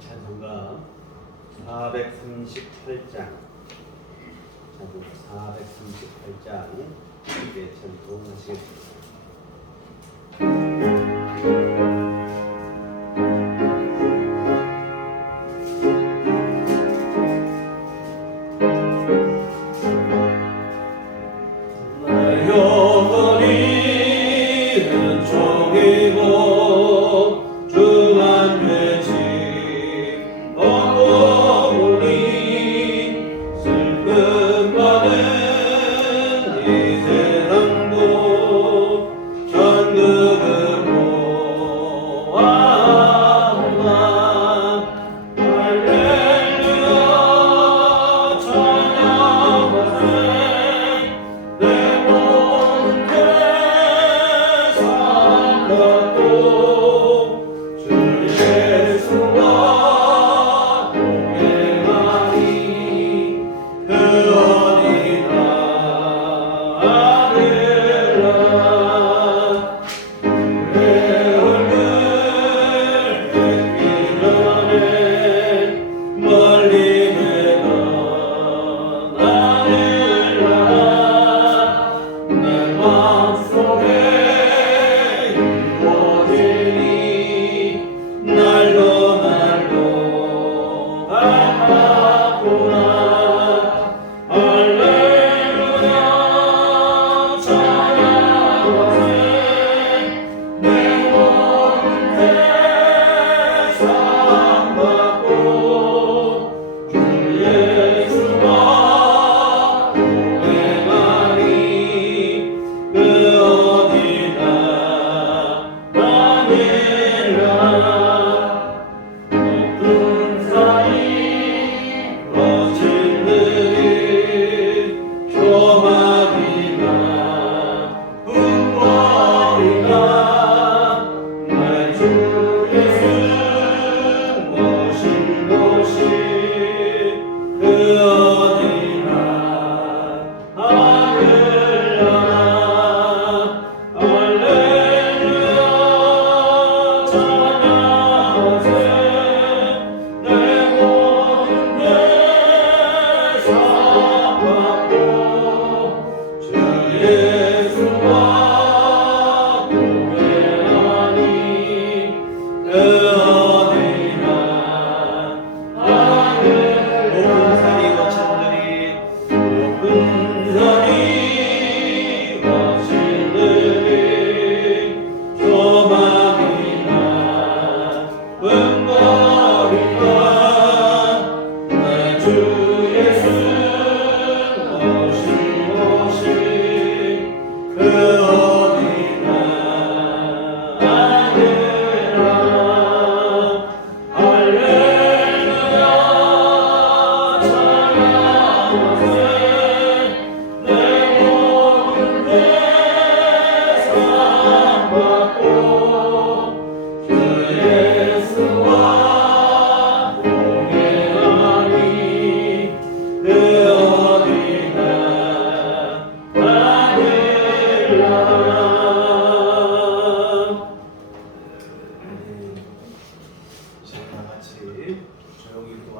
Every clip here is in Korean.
자동가 438장 자동가 438장 이제 전송하시겠습니다. 슬픔 많은 이 세상도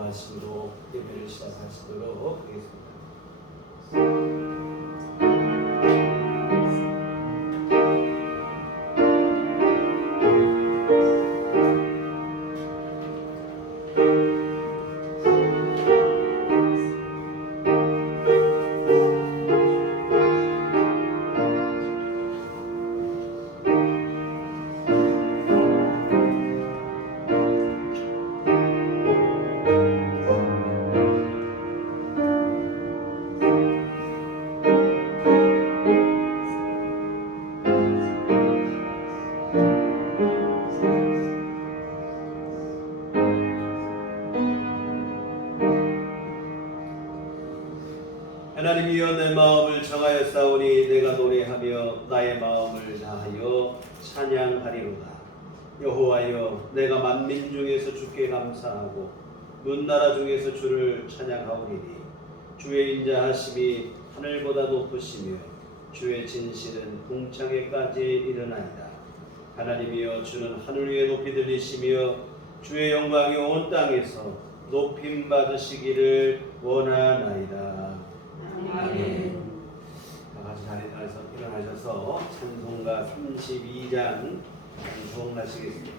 기도하심으로 예배를 시작하시도록 하겠습니다. 하나님이여 내 마음을 정하였사오니 내가 노래하며 나의 마음을 다하여 찬양하리로다. 여호와여 내가 만민 중에서 주께 감사하고 문나라 중에서 주를 찬양하오리니 주의 인자하심이 하늘보다 높으시며 주의 진실은 궁창에까지 이르나이다. 하나님이여 주는 하늘 위에 높이 들리시며 주의 영광이 온 땅에서 높임 받으시기를 원하나이다. 아멘. 다같이 자리에서 일어나셔서 찬송가 32장 찬송하시겠습니다.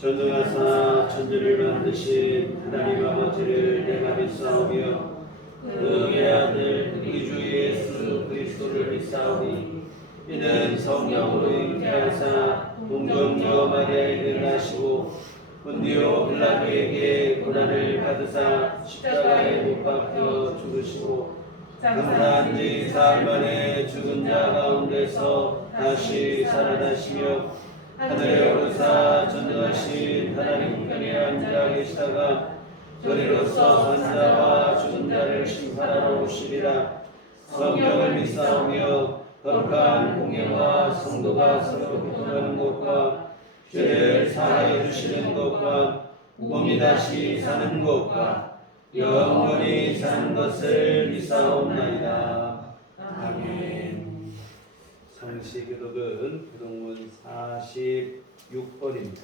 전능하사 천지를 만드신 하나님 아버지를 내가 믿사오며 그의 아들 우리 주 예수 그리스도를 믿사오니 이는 성령으로 잉태하사 동정녀 마리아에게 나시고 본디오 빌라도에게 고난을 받으사 십자가에 못 박혀 죽으시고 장사한 지 사흘 만에 죽은 자 가운데서 다시 살아나시며 하늘에 오르사 전능하신 하나님 우편에 앉아 계시다가 저리로서 산자와 죽은 자를 심판하러 오시리라. 성경을 믿사오며 거룩한 공예와 성도가 서로 교통하는 것과 죄를 사하여 주시는 것과 몸이 다시 사는 것과 영원히 사는 것을 믿사옵나이다. 아멘. 상시 교독은 교동문 46번입니다.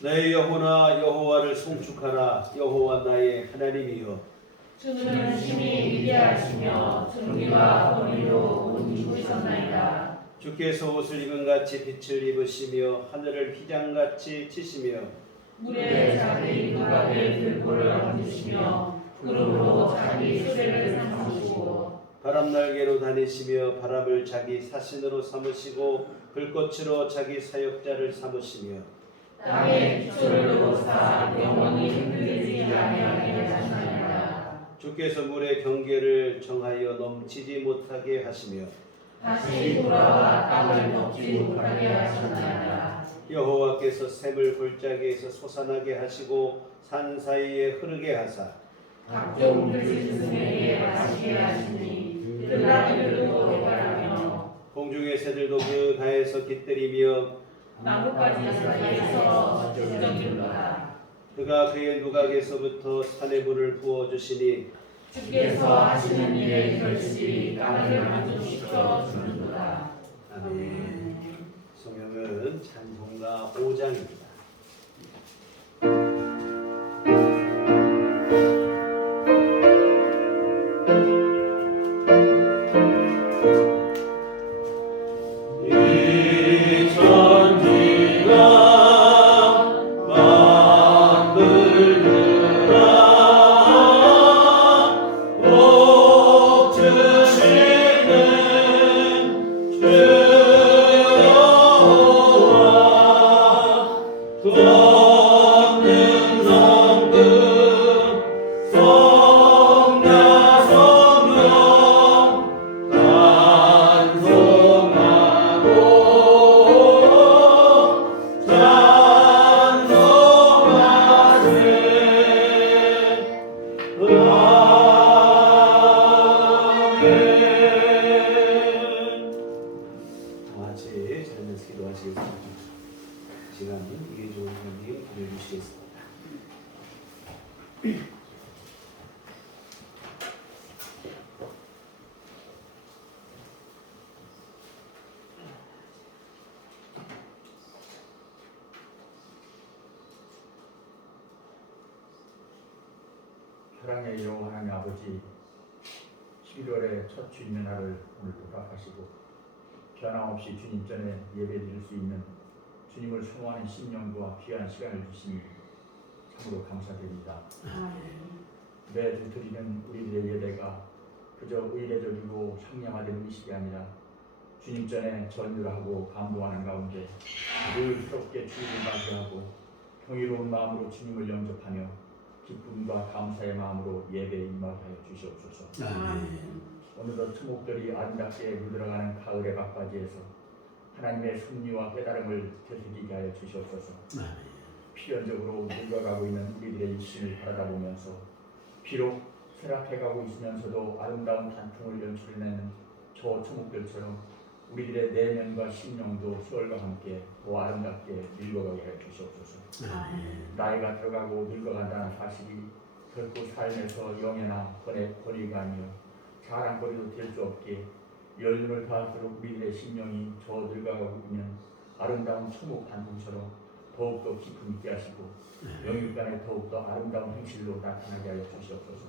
내 영혼아 여호와를 송축하라. 여호와 나의 하나님이여 주는 심히 위대하시며 존귀와 권위로 온 이루셨나이다. 주께서 옷을 입은 같이 빛을 입으시며 하늘을 휘장같이 치시며 물에 자기 누각의 들보를 얹으시며 구름으로 자기 수레를 삼으시고 바람날개로 다니시며 바람을 자기 사신으로 삼으시고 불꽃으로 자기 사역자를 삼으시며 땅에 기초를 놓으사 영원히 흔들리지 아니하게 하시나이다. 주께서 물의 경계를 정하여 넘치지 못하게 하시며 다시 돌아와 땅을 덮지 못하게 하셨나이다. 여호와께서 샘을 골짜기에서 솟아나게 하시고 산 사이에 흐르게 하사 각종 들짐승에게 마시게 하시니 들나귀들도 해바라며 공중의 새들도 그 가에서 깃들이며 나뭇가지 사이에서 주정들로다. 그가 그의 누각에서부터 산의 불을 부어주시니 주께서 하시는 일의 결실이 땅을 만족시켜 주는도다. 아멘. 성경은 찬송가 5장입니다. 같이 자면서 기도하시겠습니다. 시간은 이계종 선생님 보내주시겠습니다. 사랑의 여호와 하나님 아버지, 11월의 첫 주님의 날을 오늘 부탁하시고 변함없이 주님 전에 예배드릴 수 있는 주님을 소모하는 심령과 귀한 시간을 주시니 참으로 감사드립니다. 매주 드리는 우리들의 예배가 그저 의례적이고 상냥화된 의식이 아니라 주님 전에 전율하고 감동하는 가운데 늘 새롭게 주님을 맞이하고 경이로운 마음으로 주님을 영접하며 기쁨과 감사의 마음으로 예배에 임하게 하여 주시옵소서. 오늘도 천목들이 아름답게 물들어가는 가을의 막바지에서 하나님의 섭리와 깨달음을 되새기게 하여 주시옵소서. 필연적으로 늙어가고 있는 우리들의 입신을 바라보면서 비록 쇠락해가고 있으면서도 아름다운 단풍을 연출해내는 저 천목들처럼 우리들의 내면과 심령도 세월과 함께 더 아름답게 늙어가게 하여 주시옵소서. 나이가 들어가고 늙어간다는 사실이 결코 삶에서 영예나 권위가 아니요 자랑거리도 될 수 없기에 연륜을 다할수록 우리들의 심령이 저 늙어가고 있는 아름다운 초목 단풍처럼 더욱더 기품 있게 하시고 영육간에 더욱더 아름다운 행실로 나타나게 하여 주시옵소서.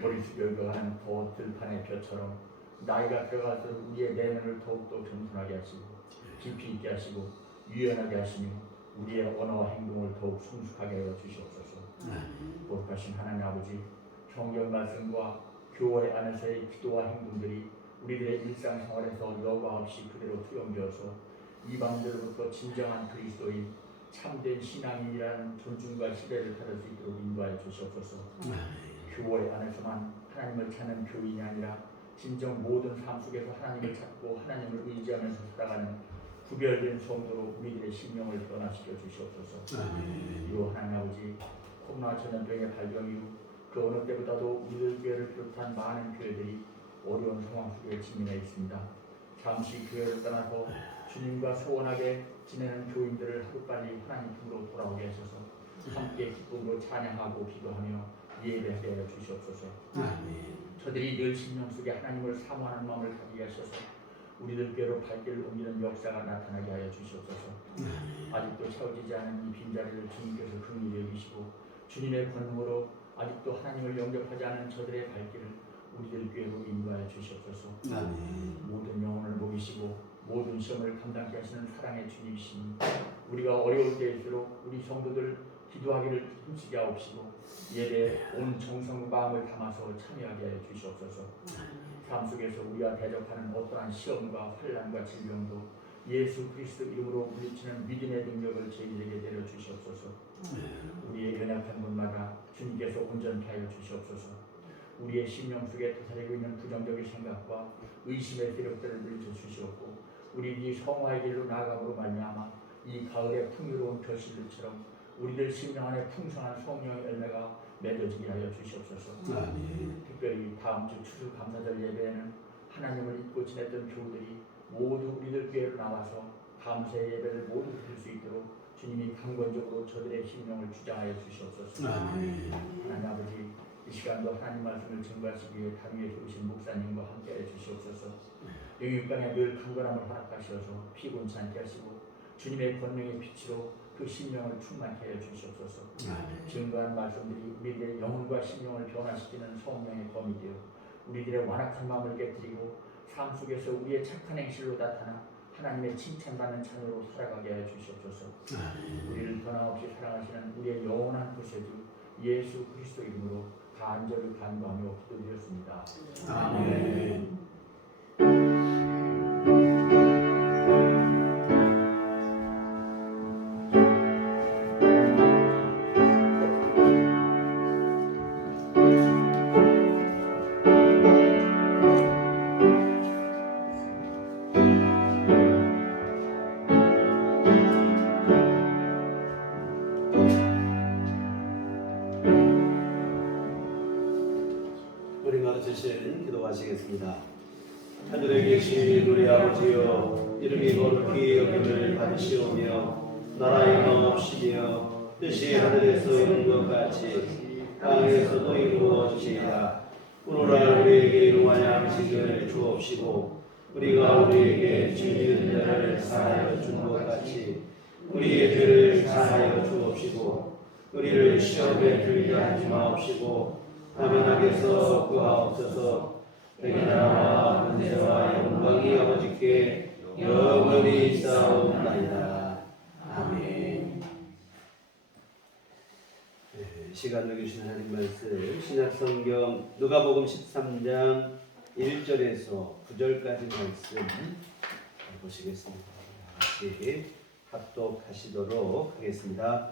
머리 숙여가는 더 들판의 벼처럼 나이가 들어갈수록 우리의 내면을 더욱더 겸손하게 하시고 깊이 있게 하시고 유연하게 하시며 우리의 언어와 행동을 더욱 성숙하게 하여 주시옵소서. 거룩하신 하나님 아버지, 성경 말씀과 교회 안에서의 기도와 행동들이 우리들의 일상생활에서 여과 없이 그대로 투영되어서 이방인들로부터 진정한 그리스도인 참된 신앙인이라는 존중과 신뢰를 받을 수 있도록 인도하여 주시옵소서. 교회 안에서만 하나님을 찾는 교인이 아니라 진정 모든 삶 속에서 하나님을 찾고 하나님을 의지하면서 살아가는 구별된 성도로 우리들의 심령을 변화시켜 주시옵소서. 이로 하나님 아버지, 코로나 전염병의 발병 이후 그 어느 때보다도 우리들 교회를 비롯한 많은 교회들이 어려운 상황 속에 직면해 있습니다. 잠시 교회를 떠나서 주님과 소원하게 지내는 교인들을 하루빨리 하나님 품으로 돌아오게 하셔서 함께 기쁨으로 찬양하고 기도하며 예배하게 하여 주시옵소서. 저들이 늘 심령 속에 하나님을 사모하는 마음을 가지게 하셔서 우리들 교회로 발길을 옮기는 역사가 나타나게 하여 주시옵소서. 아직도 채워지지 않은 이 빈자리를 주님께서 긍휼히 여기시고 주님의 권능으로 아직도 하나님을 영접하지 않은 저들의 발길을 우리들 교회로 인도하여 주시옵소서. 모든 영혼을 먹이시고 모든 시험을 감당케 하시는 사랑의 주님이시니 우리가 어려울 때일수록 우리 성도들 기도하기를 힘쓰게 하옵시고 예배에 온 정성과 마음을 담아서 참여하게 하여 주시옵소서. 삶 속에서 우리와 대적하는 어떠한 시험과 환난과 질병도 예수 그리스도 이름으로 물리치는 믿음의 능력을 저희에게 내려 주시옵소서. 우리의 연약한 곳마다 주님께서 온전케 하여 주시옵소서. 우리의 심령 속에 도사리고 있는 부정적인 생각과 의심의 세력들을 물리쳐 주시옵고 우리 성화의 길로 나아감으로 말미암아 이 가을의 풍요로운 벼슬들처럼 우리들 심령 안에 풍성한 성령의 열매가 맺어지게 하여 주시옵소서. 특별히 다음 주 추수감사절 예배에는 하나님을 잊고 지냈던 교우들이 모두 우리들 교회로 나와서 감사 예배를 모두 드릴 수 있도록 주님이 강권적으로 저들의 심령을 주장하여 주시옵소서. 하나님 아버지, 이 시간도 하나님 말씀을 증거하시기 위해 담임에 세우신 목사님과 함께해 주시옵소서. 영육간에 늘 강건함을 허락하셔서 피곤치 않게 하시고 주님의 권능의 빛으로 그 심령을 충만케 하여 주시옵소서. 증거한 말씀들이 우리들의 영혼과 심령을 변화시키는 성령의 검이 되어 우리들의 완악한 마음을 깨뜨리고 삶 속에서 우리의 착한 행실로 나타나 하나님의 칭찬받는 자녀로 살아가게 하여 주시옵소서. 우리를 변함없이 사랑하시는 우리의 영원한 구세주 예수 그리스도 이름으로 간절히 간구하며 기도드렸습니다. 아멘. 우리 가르치신 기도하시겠습니다. 하늘에 계신 우리 아버지여, 이름이 거룩히 여김을 받으시오며 나라의 마옵시며 뜻이 하늘에서 이룬 것 같이 땅에서도 이루어지이다. 오늘날 우리에게 일용할 양식을 주옵시고 우리가 우리에게 죄지은 자를 사하여 준 것 같이 우리의 죄를 사하여 주옵시고 우리를 시험에 들게 하지 마옵시고 다만 악에서 구하옵소서. 내게 나라와 권세와 영광이 아버지께 영원히 있사옵나이다. 아멘. 시간을 주신 하나님 말씀 신약성경 누가복음 13장 1절에서 9절까지 말씀 보시겠습니다. 같이 합독하시도록 하겠습니다.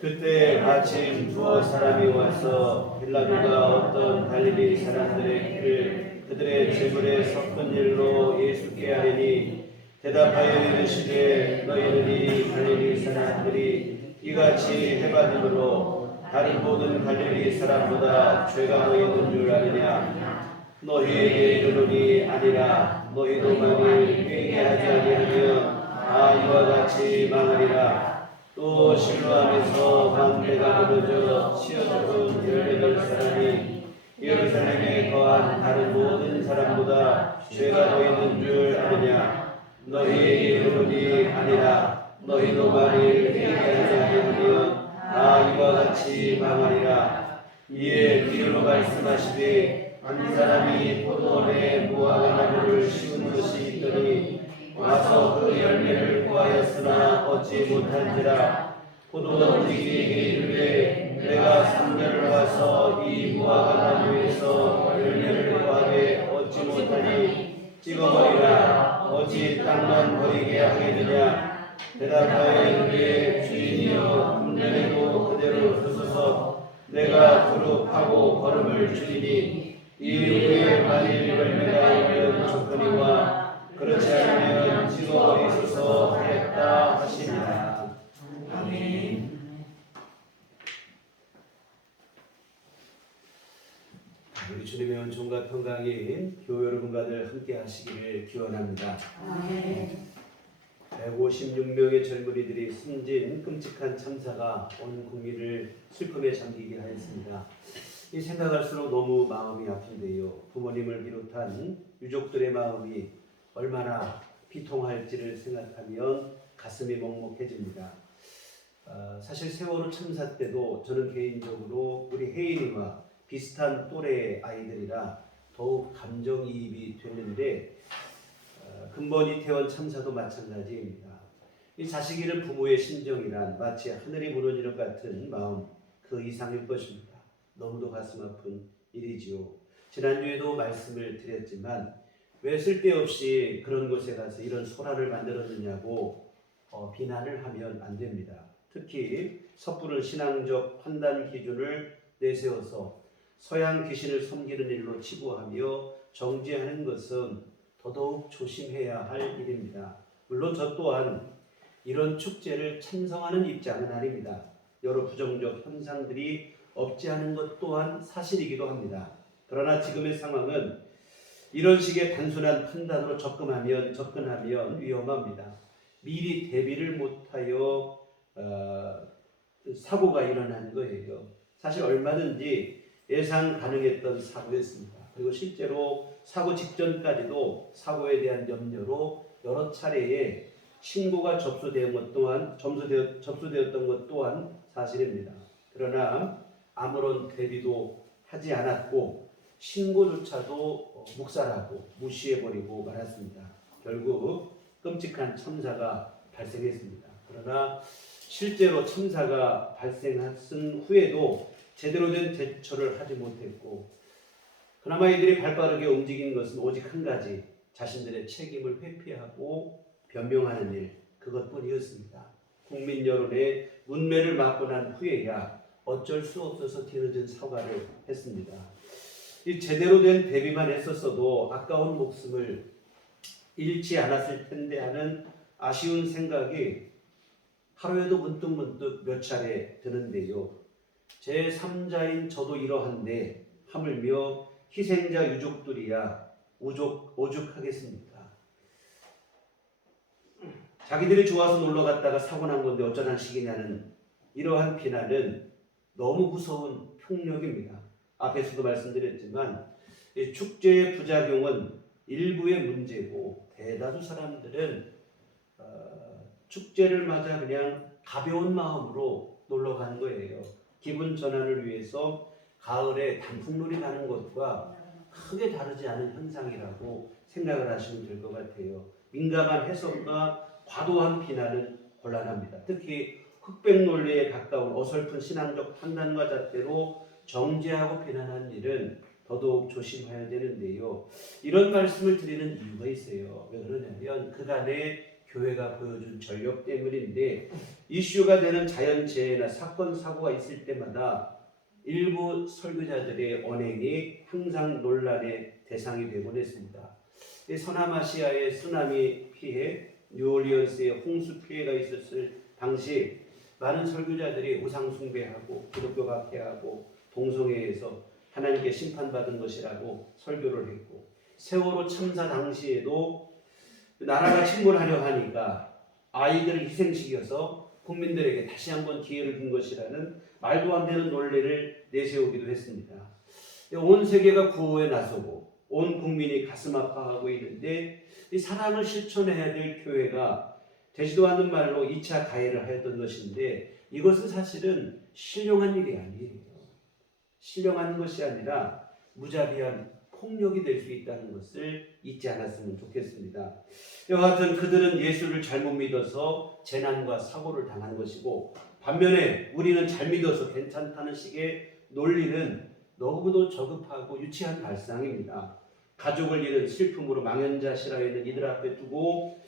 그때 마침 두어 사람이 와서 빌라도가 어떤 갈릴리 사람들의 길을 그들의 재물에 섞은 일로 예수께 하려니 대답하여 이르시되 너희는 이 갈릴리 사람들이 이같이 해받음으로 다른 모든 갈릴리 사람보다 죄가 더 있는 줄 아느냐. 너희에게 이르노니 아니라 너희도 만일 회개하지 아니하면 다 이와 같이 망하리라. 또 실로암에서 망대가 무너져 치어 죽은 18사람이 예루살렘에 거한 다른 모든 사람보다 죄가 더 있는 줄 아느냐. 너희에게 이르노니 아니라 너희도 만일 회개하지 아니하면 다 이와 같이 망하리라. 이에 비유로 말씀하시되 한 사람이 포도원에 무화과 나무를 심은 것이 있더니 와서 그 열매를 구하였으나 얻지 못한지라. 포도원주에게 이르되 내가 상대를 가서 이 무화과 나무에서 열매를 구하되 얻지 못하니 찍어버리라. 어찌 땅만 버리게 하겠느냐. 대답하여 이르되 주인이여 금년에도 그대로 두소서. 내가 두릅하고 거름을 주리니 이후에 만일 열매가 있는 조건이와 그렇지 않으면 찍어버리소서 하였다 하시니라. 아멘. 우리 주님의 은총과 평강이 교회 여러분과들 함께 하시기를 기원합니다. 아멘. 156명의 젊은이들이 숨진 끔찍한 참사가 온 국민을 슬픔에 잠기게 하였습니다. 이 생각할수록 너무 마음이 아픈데요. 부모님을 비롯한 유족들의 마음이 얼마나 비통할지를 생각하면 가슴이 먹먹해집니다. 사실 세월호 참사 때도 저는 개인적으로 우리 혜인이와 비슷한 또래의 아이들이라 더욱 감정이입이 됐는데 금번 이태원 참사도 마찬가지입니다. 이 자식 잃은 부모의 심정이란 마치 하늘이 무너지는 것 같은 마음 그 이상일 것입니다. 너무도 가슴 아픈 일이지요. 지난주에도 말씀을 드렸지만 왜 쓸데없이 그런 곳에 가서 이런 소란을 만들었느냐고 비난을 하면 안 됩니다. 특히 섣부른 신앙적 판단 기준을 내세워서 서양 귀신을 섬기는 일로 치부하며 정죄하는 것은 더더욱 조심해야 할 일입니다. 물론 저 또한 이런 축제를 찬성하는 입장은 아닙니다. 여러 부정적 현상들이 없지 않은 것 또한 사실이기도 합니다. 그러나 지금의 상황은 이런 식의 단순한 판단으로 접근하면 위험합니다. 미리 대비를 못하여 사고가 일어난 거예요. 사실 얼마든지 예상 가능했던 사고였습니다. 그리고 실제로 사고 직전까지도 사고에 대한 염려로 여러 차례에 신고가 접수되었던 것 또한 사실입니다. 그러나 아무런 대비도 하지 않았고 신고조차도 묵살하고 무시해버리고 말았습니다. 결국 끔찍한 참사가 발생했습니다. 그러나 실제로 참사가 발생한 후에도 제대로 된 대처를 하지 못했고 그나마 이들이 발빠르게 움직인 것은 오직 한 가지, 자신들의 책임을 회피하고 변명하는 일, 그것뿐이었습니다. 국민 여론의 문매를 맞고 난 후에야 어쩔 수 없어서 뒤늦은 사과를 했습니다. 이 제대로 된 대비만 했었어도 아까운 목숨을 잃지 않았을 텐데 하는 아쉬운 생각이 하루에도 문득 몇 차례 드는데요. 제3자인 저도 이러한데 하물며 희생자 유족들이야 오죽하겠습니까? 자기들이 좋아서 놀러 갔다가 사고 난 건데 어쩌란 식이냐는 이러한 비난은 너무 무서운 폭력입니다. 앞에서도 말씀드렸지만 축제의 부작용은 일부의 문제고 대다수 사람들은 축제를 맞아 그냥 가벼운 마음으로 놀러 간 거예요. 기분 전환을 위해서 가을에 단풍놀이 가는 것과 크게 다르지 않은 현상이라고 생각을 하시면 될 것 같아요. 민감한 해석과 과도한 비난은 곤란합니다. 특히 흑백 논리에 가까운 어설픈 신앙적 판단과 잣대로 정죄하고 비난하는 일은 더더욱 조심해야 되는데요. 이런 말씀을 드리는 이유가 있어요. 왜 그러냐면 그간의 교회가 보여준 전력 때문인데 이슈가 되는 자연재해나 사건 사고가 있을 때마다 일부 설교자들의 언행이 항상 논란의 대상이 되곤 했습니다. 서남아시아의 쓰나미 피해, 뉴올리언스의 홍수 피해가 있었을 당시 많은 설교자들이 우상 숭배하고 기독교 박해하고 동성애에서 하나님께 심판받은 것이라고 설교를 했고 세월호 참사 당시에도 나라가 침몰하려 하니까 아이들을 희생시켜서 국민들에게 다시 한번 기회를 준 것이라는 말도 안 되는 논리를 내세우기도 했습니다. 온 세계가 구호에 나서고 온 국민이 가슴 아파하고 있는데 이 사랑을 실천해야 될 교회가 되지도 않는 말로 2차 가해를 하였던 것인데 이것은 사실은 신령한 일이 아니에요. 신령한 것이 아니라 무자비한 폭력이 될 수 있다는 것을 잊지 않았으면 좋겠습니다. 여하튼 그들은 예수를 잘못 믿어서 재난과 사고를 당한 것이고 반면에 우리는 잘 믿어서 괜찮다는 식의 논리는 너무도 저급하고 유치한 발상입니다. 가족을 잃은 슬픔으로 망연자실하여 있는 이들 앞에 두고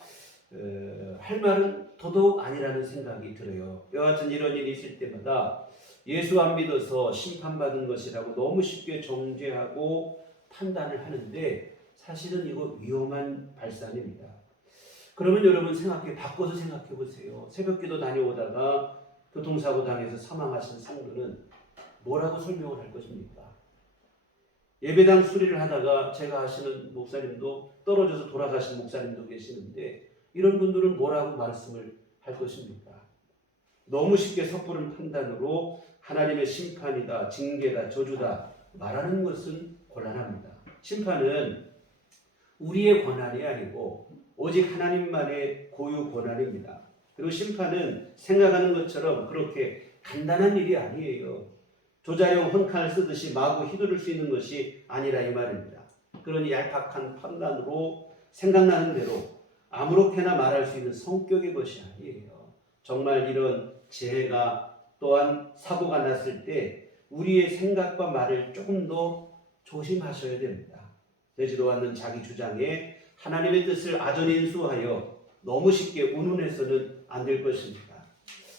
할 말은 더더욱 아니라는 생각이 들어요. 여하튼 이런 일이 있을 때마다 예수 안 믿어서 심판받은 것이라고 너무 쉽게 정죄하고 판단을 하는데 사실은 이거 위험한 발상입니다. 그러면 여러분 바꿔서 생각해 보세요. 새벽기도 다녀오다가 교통사고 당해서 사망하신 성도는 뭐라고 설명을 할 것입니까? 예배당 수리를 하다가 제가 아시는 목사님도 떨어져서 돌아가신 목사님도 계시는데 이런 분들은 뭐라고 말씀을 할 것입니까? 너무 쉽게 섣부른 판단으로 하나님의 심판이다, 징계다, 저주다 말하는 것은 곤란합니다. 심판은 우리의 권한이 아니고 오직 하나님만의 고유 권한입니다. 그리고 심판은 생각하는 것처럼 그렇게 간단한 일이 아니에요. 조자룡 헌칼 쓰듯이 마구 휘두를 수 있는 것이 아니라 이 말입니다. 그러니 얄팍한 판단으로 생각나는 대로 아무렇게나 말할 수 있는 성격의 것이 아니에요. 정말 이런 재해가 또한 사고가 났을 때 우리의 생각과 말을 조금 더 조심하셔야 됩니다. 되지도 않는 자기 주장에 하나님의 뜻을 아전인수하여 너무 쉽게 운운해서는 안 될 것입니다.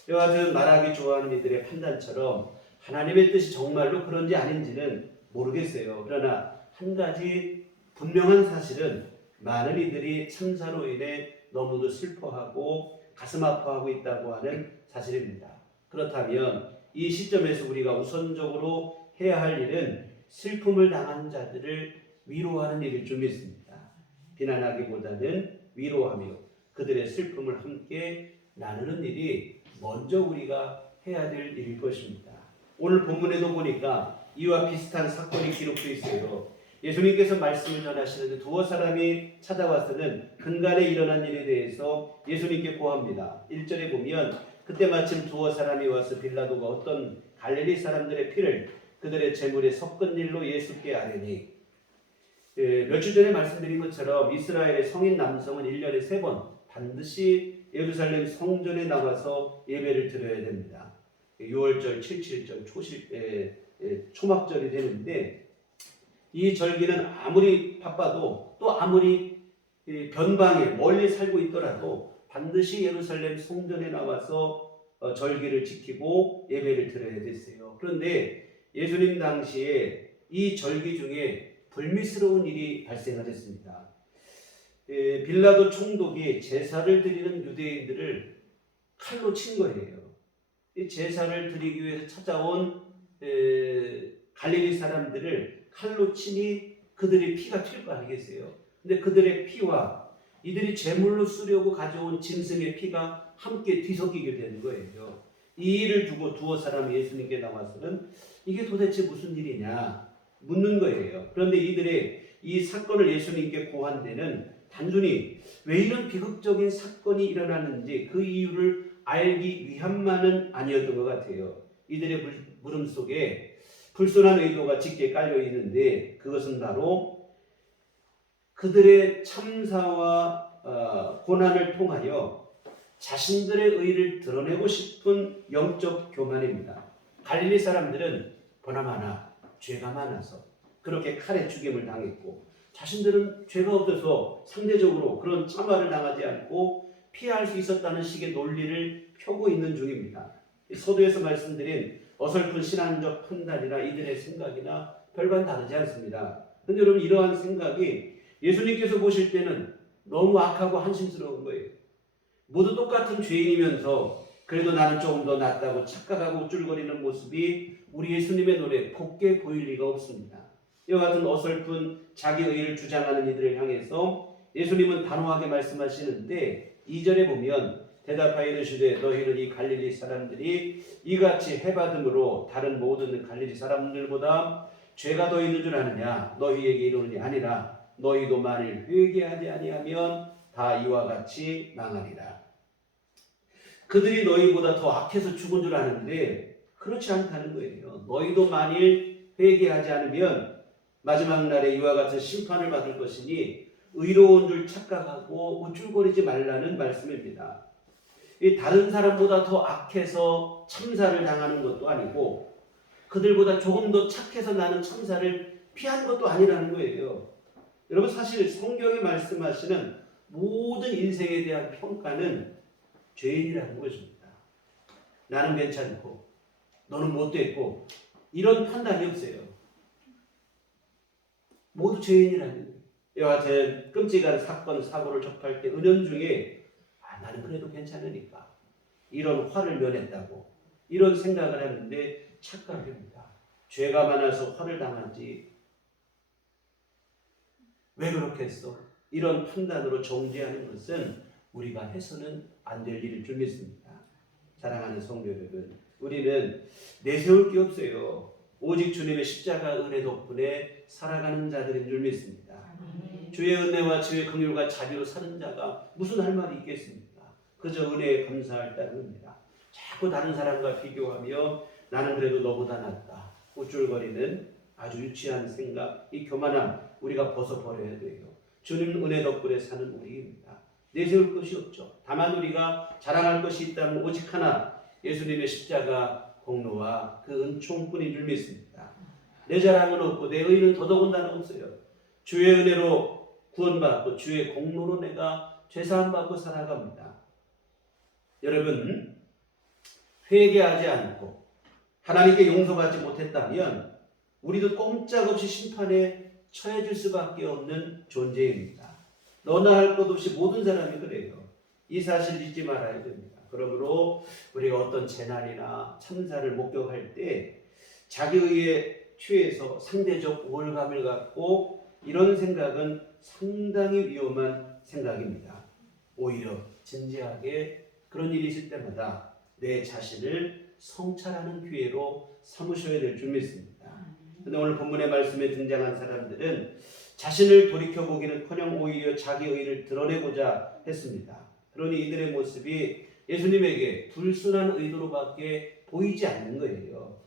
이와 같은 말하기 좋아하는 이들의 판단처럼 하나님의 뜻이 정말로 그런지 아닌지는 모르겠어요. 그러나 한 가지 분명한 사실은 많은 이들이 참사로 인해 너무도 슬퍼하고 가슴 아파하고 있다고 하는 사실입니다. 그렇다면 이 시점에서 우리가 우선적으로 해야 할 일은 슬픔을 당한 자들을 위로하는 일일 줄 믿습니다. 비난하기보다는 위로하며 그들의 슬픔을 함께 나누는 일이 먼저 우리가 해야 될 일일 것입니다. 오늘 본문에도 보니까 이와 비슷한 사건이 기록되어 있어요. 예수님께서 말씀을 전하시는데 두어 사람이 찾아와서는 근간에 일어난 일에 대해서 예수님께 고합니다. 1절에 보면 그때 마침 두어 사람이 와서 빌라도가 어떤 갈릴리 사람들의 피를 그들의 제물에 섞은 일로 예수께 아뢰니, 며칠 전에 말씀드린 것처럼 이스라엘의 성인 남성은 1년에 3번 반드시 예루살렘 성전에 나와서 예배를 드려야 됩니다. 6월절, 77절, 초막절이 되는데 이 절기는 아무리 바빠도 또 아무리 변방에 멀리 살고 있더라도 반드시 예루살렘 성전에 나와서 절기를 지키고 예배를 드려야 됐어요. 그런데 예수님 당시에 이 절기 중에 불미스러운 일이 발생하였습니다. 빌라도 총독이 제사를 드리는 유대인들을 칼로 친 거예요. 이 제사를 드리기 위해서 찾아온 갈릴리 사람들을 칼로 치니 그들의 피가 튈 거 아니겠어요? 근데 그들의 피와 이들이 제물로 쓰려고 가져온 짐승의 피가 함께 뒤섞이게 되는 거예요. 이 일을 두고 두어 사람이 예수님께 나와서는 이게 도대체 무슨 일이냐 묻는 거예요. 그런데 이들의 이 사건을 예수님께 고한 데는 단순히 왜 이런 비극적인 사건이 일어났는지 그 이유를 알기 위함만은 아니었던 것 같아요. 이들의 물음 속에 불순한 의도가 짙게 깔려 있는데 그것은 바로 그들의 참사와 고난을 통하여 자신들의 의를 드러내고 싶은 영적 교만입니다. 갈릴리 사람들은 보나마나 죄가 많아서 그렇게 칼에 죽임을 당했고 자신들은 죄가 없어서 상대적으로 그런 참화를 당하지 않고 피할 수 있었다는 식의 논리를 펴고 있는 중입니다. 서두에서 말씀드린 어설픈 신앙적 판단이나 이들의 생각이나 별반 다르지 않습니다. 그런데 여러분 이러한 생각이 예수님께서 보실 때는 너무 악하고 한심스러운 거예요. 모두 똑같은 죄인이면서 그래도 나는 조금 더 낫다고 착각하고 우쭐거리는 모습이 우리 예수님의 눈에 곱게 보일 리가 없습니다. 이와 같은 어설픈 자기 의를 주장하는 이들을 향해서 예수님은 단호하게 말씀하시는데 2절에 보면 대답하여 이르시되 너희는 이 갈릴리 사람들이 이같이 해받음으로 다른 모든 갈릴리 사람들보다 죄가 더 있는 줄 아느냐? 너희에게 이르노니 아니라 너희도 만일 회개하지 아니하면 다 이와 같이 망하리라. 그들이 너희보다 더 악해서 죽은 줄 아는데 그렇지 않다는 거예요. 너희도 만일 회개하지 않으면 마지막 날에 이와 같은 심판을 받을 것이니 의로운 줄 착각하고 우쭐거리지 말라는 말씀입니다. 이 다른 사람보다 더 악해서 참사를 당하는 것도 아니고 그들보다 조금 더 착해서 나는 참사를 피한 것도 아니라는 거예요. 여러분 사실 성경이 말씀하시는 모든 인생에 대한 평가는 죄인이라는 것입니다. 나는 괜찮고 너는 못됐고 이런 판단이 없어요. 모두 죄인이라는 거예요. 이와 같은 끔찍한 사건 사고를 접할 때 은연중에 나는 그래도 괜찮으니까 이런 화를 면했다고 이런 생각을 하는데 착각입니다. 죄가 많아서 화를 당한지 왜 그렇게 했어? 이런 판단으로 정죄하는 것은 우리가 해서는 안 될 일일 줄 믿습니다. 사랑하는 성도 여러분, 우리는 내세울 게 없어요. 오직 주님의 십자가 은혜 덕분에 살아가는 자들인 줄 믿습니다. 주의 은혜와 주의 긍휼과 자비로 사는 자가 무슨 할 말이 있겠습니까? 그저 은혜에 감사할 따름입니다. 자꾸 다른 사람과 비교하며 나는 그래도 너보다 낫다 우쭐거리는 아주 유치한 생각, 이 교만함 우리가 벗어버려야 돼요. 주님 은혜 덕분에 사는 우리입니다. 내세울 것이 없죠. 다만 우리가 자랑할 것이 있다면 오직 하나, 예수님의 십자가 공로와 그 은총뿐인 줄 믿습니다. 내 자랑은 없고 내 의는 더더군다나 없어요. 주의 은혜로 구원받고 주의 공로로 내가 죄사함 받고 살아갑니다. 여러분, 회개하지 않고 하나님께 용서받지 못했다면 우리도 꼼짝없이 심판에 처해질 수밖에 없는 존재입니다. 너나 할 것 없이 모든 사람이 그래요. 이 사실 잊지 말아야 됩니다. 그러므로 우리가 어떤 재난이나 참사를 목격할 때 자기의에 취해서 상대적 우월감을 갖고 이런 생각은 상당히 위험한 생각입니다. 오히려 진지하게 그런 일이 있을 때마다 내 자신을 성찰하는 기회로 삼으셔야 될 줄 믿습니다. 그런데 오늘 본문의 말씀에 등장한 사람들은 자신을 돌이켜보기는커녕 오히려 자기 의를 드러내고자 했습니다. 그러니 이들의 모습이 예수님에게 불순한 의도로밖에 보이지 않는 거예요.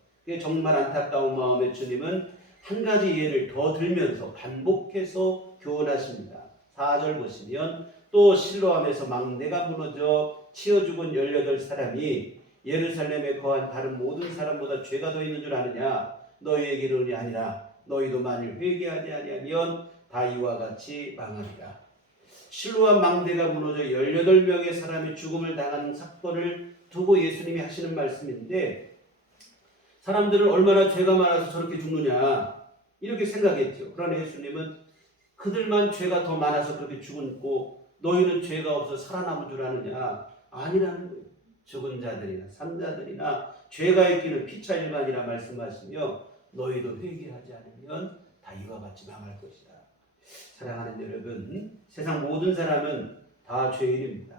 정말 안타까운 마음의 주님은 한 가지 예를 더 들면서 반복해서 교훈하십니다. 4절 보시면 또 실로암에서 망대가 무너져 치어 죽은 18사람이 예루살렘에 거한 다른 모든 사람보다 죄가 더 있는 줄 아느냐? 너희에게 이르노니 아니라 너희도 만일 회개하지 아니하면 다 이와 같이 망하리라. 실로암 망대가 무너져 18명의 사람이 죽음을 당하는 사건을 두고 예수님이 하시는 말씀인데 사람들은 얼마나 죄가 많아서 저렇게 죽느냐 이렇게 생각했죠. 그러나 예수님은 그들만 죄가 더 많아서 그렇게 죽었고 너희는 죄가 없어 살아남은 줄 아느냐? 아니라는 거예요. 죽은 자들이나 산 자들이나 죄가 있기는 피차일반이라 말씀하시며 너희도 회개하지 않으면 다 이와 같이 망할 것이다. 사랑하는 여러분, 세상 모든 사람은 다 죄인입니다.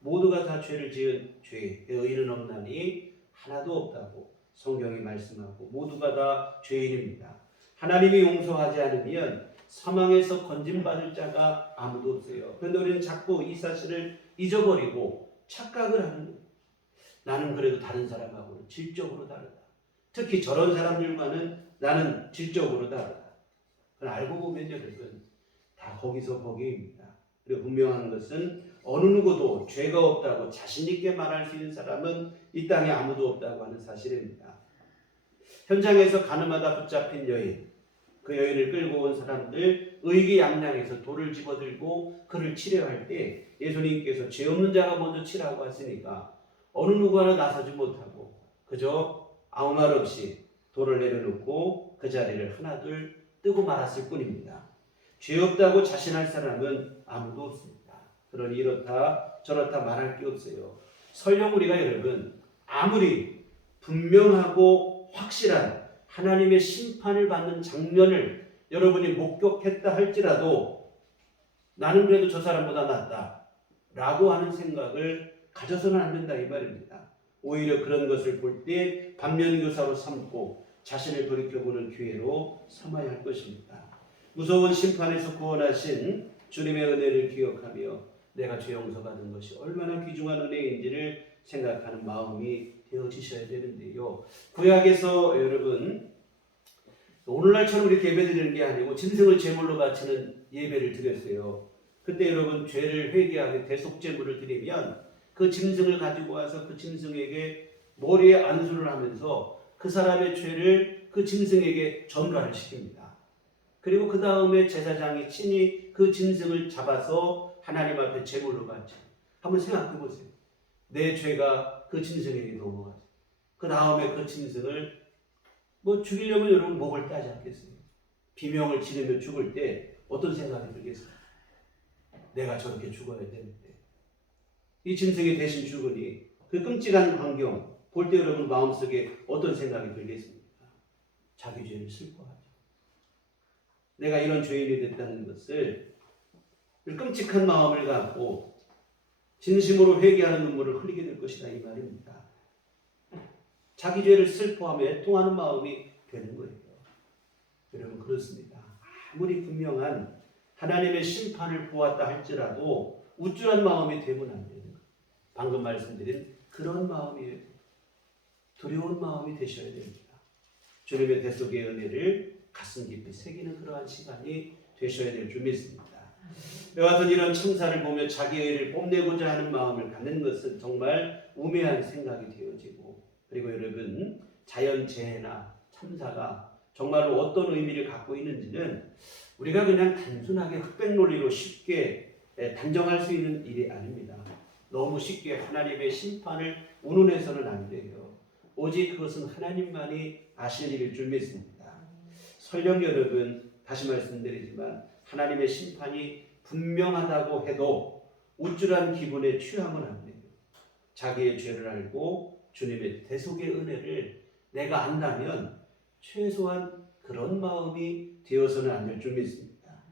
모두가 다 죄를 지은 죄, 의인은 없나니 하나도 없다고 성경이 말씀하고 모두가 다 죄인입니다. 하나님이 용서하지 않으면 사망에서 건진받을 자가 아무도 없어요. 그런데 우리는 자꾸 이 사실을 잊어버리고 착각을 하는 거예요. 나는 그래도 다른 사람하고는 질적으로 다르다. 특히 저런 사람들과는 나는 질적으로 다르다. 그걸 알고 보면 여러분 다 거기서 거기입니다. 그리고 분명한 것은 어느 누구도 죄가 없다고 자신 있게 말할 수 있는 사람은 이 땅에 아무도 없다고 하는 사실입니다. 현장에서 가늠하다 붙잡힌 여인, 그 여인을 끌고 온 사람들 의기양양해서 돌을 집어들고 그를 치려할 때 예수님께서 죄 없는 자가 먼저 치라고 하시니까 어느 누구 하나 나서지 못하고 그저 아무 말 없이 돌을 내려놓고 그 자리를 하나둘 뜨고 말았을 뿐입니다. 죄 없다고 자신할 사람은 아무도 없습니다. 그러니 이렇다 저렇다 말할 게 없어요. 설령 우리가 여러분 아무리 분명하고 확실한 하나님의 심판을 받는 장면을 여러분이 목격했다 할지라도 나는 그래도 저 사람보다 낫다 라고 하는 생각을 가져서는 안 된다 이 말입니다. 오히려 그런 것을 볼 때 반면교사로 삼고 자신을 돌이켜보는 기회로 삼아야 할 것입니다. 무서운 심판에서 구원하신 주님의 은혜를 기억하며 내가 죄 용서받은 것이 얼마나 귀중한 은혜인지를 생각하는 마음이 되어지셔야 되는데요. 구약에서 여러분 오늘날처럼 이렇게 예배 드리는 게 아니고 짐승을 제물로 바치는 예배를 드렸어요. 그때 여러분 죄를 회개하게 대속제물을 드리면 그 짐승을 가지고 와서 그 짐승에게 머리에 안수를 하면서 그 사람의 죄를 그 짐승에게 전가를 시킵니다. 그리고 그 다음에 제사장이 친히 그 짐승을 잡아서 하나님 앞에 제물로 바쳐. 한번 생각해 보세요. 내 죄가 그 짐승에게 넘어가죠. 그 다음에 그 짐승을 죽이려면 여러분 목을 따지 않겠어요? 비명을 지르며 죽을 때 어떤 생각이 들겠어요? 내가 저렇게 죽어야 되는데. 이 짐승이 대신 죽으니 그 끔찍한 광경 볼 때 여러분 마음속에 어떤 생각이 들겠습니까? 자기 죄를 슬퍼하죠. 내가 이런 죄인이 됐다는 것을 끔찍한 마음을 갖고 진심으로 회개하는 눈물을 흘리게 될 것이다 이 말입니다. 자기 죄를 슬퍼하며 애통하는 마음이 되는 거예요. 여러분 그렇습니다. 아무리 분명한 하나님의 심판을 보았다 할지라도 우쭐한 마음이 되면 안 되는 거예요. 방금 말씀드린 그런 마음이에요. 두려운 마음이 되셔야 됩니다. 주님의 대속의 은혜를 가슴 깊이 새기는 그러한 시간이 되셔야 될 줄 믿습니다. 여하튼 이런 천사를 보며 자기의 의를 뽐내고자 하는 마음을 갖는 것은 정말 우매한 생각이 되어지고, 그리고 여러분, 자연재해나 참사가 정말로 어떤 의미를 갖고 있는지는 우리가 그냥 단순하게 흑백 논리로 쉽게 단정할 수 있는 일이 아닙니다. 너무 쉽게 하나님의 심판을 운운해서는 안 돼요. 오직 그것은 하나님만이 아시는 일일 줄 믿습니다. 설령 여러분, 다시 말씀드리지만 하나님의 심판이 분명하다고 해도 우쭐한 기분에 취하면 안 돼요. 자기의 죄를 알고 주님의 대속의 은혜를 내가 안다면 최소한 그런 마음이 되어서는 안 될 줄 믿습니다.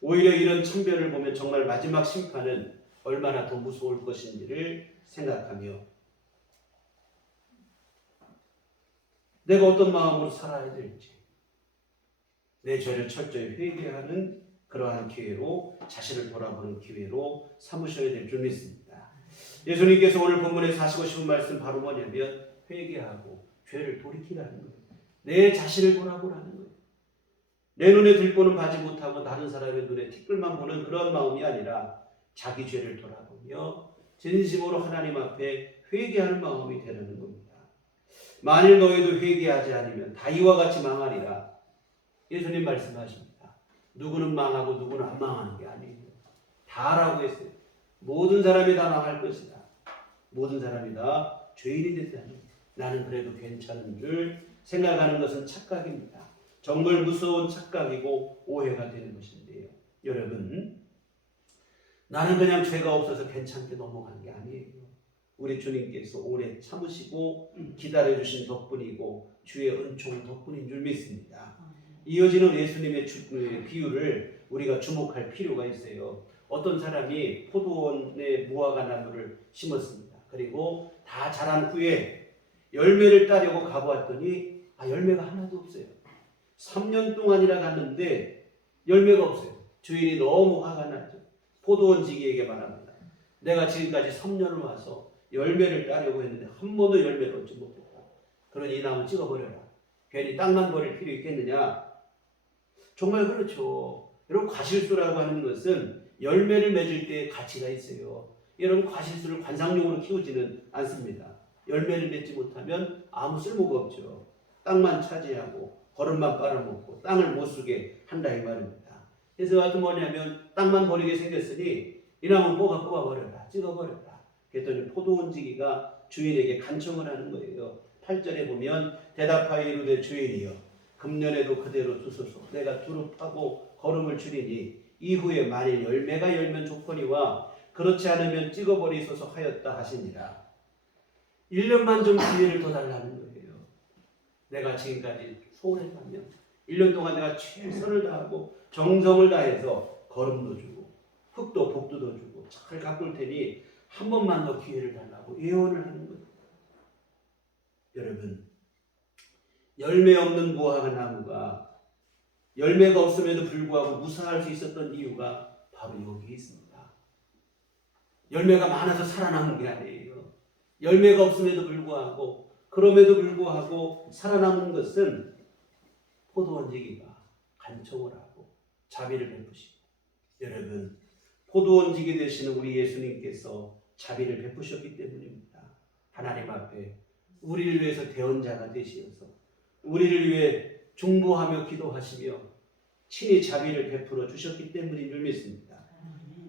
오히려 이런 참변을 보면 정말 마지막 심판은 얼마나 더 무서울 것인지를 생각하며 내가 어떤 마음으로 살아야 될지, 내 죄를 철저히 회개하는 그러한 기회로, 자신을 돌아보는 기회로 삼으셔야 될 줄 믿습니다. 예수님께서 오늘 본문에 하시고 싶은 말씀 바로 뭐냐면 회개하고 죄를 돌이키라는 거예요. 내 자신을 돌아보라는 거예요. 내 눈에 들보는 봐지 못하고 다른 사람의 눈에 티끌만 보는 그런 마음이 아니라 자기 죄를 돌아보며 진심으로 하나님 앞에 회개하는 마음이 되라는 겁니다. 만일 너희도 회개하지 않으면 다 이와 같이 망하리라. 예수님 말씀하십니다. 누구는 망하고 누구는 안 망하는 게 아니에요. 다라고 했어요. 모든 사람이 다 망할 것이다. 모든 사람이 다 죄인이 됐다니 나는 그래도 괜찮은 줄 생각하는 것은 착각입니다. 정말 무서운 착각이고 오해가 되는 것인데요. 여러분, 나는 그냥 죄가 없어서 괜찮게 넘어간 게 아니에요. 우리 주님께서 오래 참으시고 기다려주신 덕분이고 주의 은총 덕분인 줄 믿습니다. 이어지는 예수님의 비유를 우리가 주목할 필요가 있어요. 어떤 사람이 포도원에 무화과 나무를 심었습니다. 그리고 다 자란 후에 열매를 따려고 가보았더니 열매가 하나도 없어요. 3년 동안이나 갔는데 열매가 없어요. 주인이 너무 화가 나죠. 포도원 지기에게 말합니다. 내가 지금까지 3년을 와서 열매를 따려고 했는데 한 번도 열매를 얻지 못했다. 그러니 이 나무 찍어버려라. 괜히 땅만 버릴 필요 있겠느냐? 정말 그렇죠. 여러분, 과실수라고 하는 것은 열매를 맺을 때 가치가 있어요. 여러분, 과실수를 관상용으로 키우지는 않습니다. 열매를 맺지 못하면 아무 쓸모가 없죠. 땅만 차지하고 거름만 빨아먹고 땅을 못 쓰게 한다 이 말입니다. 그래서 하여튼 뭐냐면 땅만 버리게 생겼으니 이 나무 뽑아버려라. 찍어버려라. 그랬더니 포도원지기가 주인에게 간청을 하는 거예요. 8절에 보면 대답하여 이르되 주인이여 금년에도 그대로 두소서. 내가 두릅하고 거름을 줄이니 이후에 만일 열매가 열면 좋거니와 그렇지 않으면 찍어버리소서 하였다 하시니라. 1년만 좀 기회를 더 달라는 거예요. 내가 지금까지 소홀했다면 1년 동안 내가 최선을 다하고 정성을 다해서 거름도 주고 흙도 복두도 주고 잘 가꿀 테니 한 번만 더 기회를 달라고 예언을 하는 거예요. 여러분, 열매 없는 무화과 나무가 열매가 없음에도 불구하고 무사할 수 있었던 이유가 바로 여기 있습니다. 열매가 많아서 살아남은 게 아니에요. 열매가 없음에도 불구하고 그럼에도 불구하고 살아남은 것은 포도원지기가 간청을 하고 자비를 베푸시고, 여러분, 포도원지기 되시는 우리 예수님께서 자비를 베푸셨기 때문입니다. 하나님 앞에 우리를 위해서 대언자가 되시어서 우리를 위해 중보하며 기도하시며 친히 자비를 베풀어 주셨기 때문인 줄 믿습니다.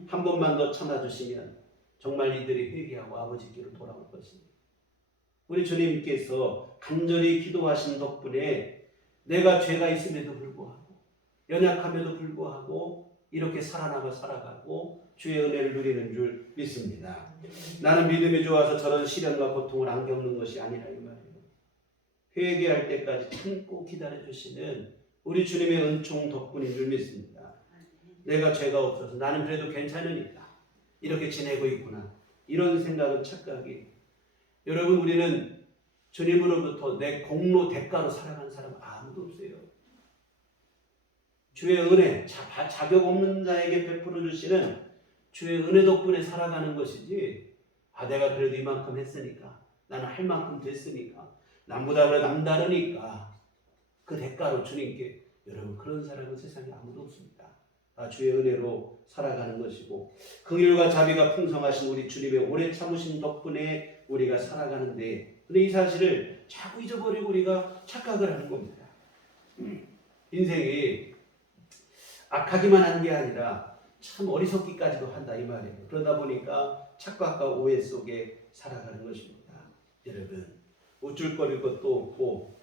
한 번만 더 참아주시면 정말 이들이 회개하고 아버지께로 돌아올 것입니다. 우리 주님께서 간절히 기도하신 덕분에 내가 죄가 있음에도 불구하고 연약함에도 불구하고 이렇게 살아가고 주의 은혜를 누리는 줄 믿습니다. 나는 믿음이 좋아서 저런 시련과 고통을 안 겪는 것이 아니라 이 말이에요. 회개할 때까지 참고 기다려주시는 우리 주님의 은총 덕분인 줄 믿습니다. 내가 죄가 없어서 나는 그래도 괜찮으니까 이렇게 지내고 있구나, 이런 생각은 착각이에요. 여러분, 우리는 주님으로부터 내 공로 대가로 살아가는 사람 아무도 없어요. 주의 은혜, 자격 없는 자에게 베풀어 주시는 주의 은혜 덕분에 살아가는 것이지, 내가 그래도 이만큼 했으니까, 나는 할 만큼 됐으니까, 남보다 그래 남다르니까 그 대가로 주님께, 여러분, 그런 사람은 세상에 아무도 없습니다. 주의 은혜로 살아가는 것이고 긍휼과 자비가 풍성하신 우리 주님의 오래 참으신 덕분에 우리가 살아가는데 근데 이 사실을 자꾸 잊어버리고 우리가 착각을 하는 겁니다. 인생이 악하기만 한 게 아니라 참 어리석기까지도 한다 이 말이에요. 그러다 보니까 착각과 오해 속에 살아가는 것입니다. 여러분 우쭐거릴 것도 없고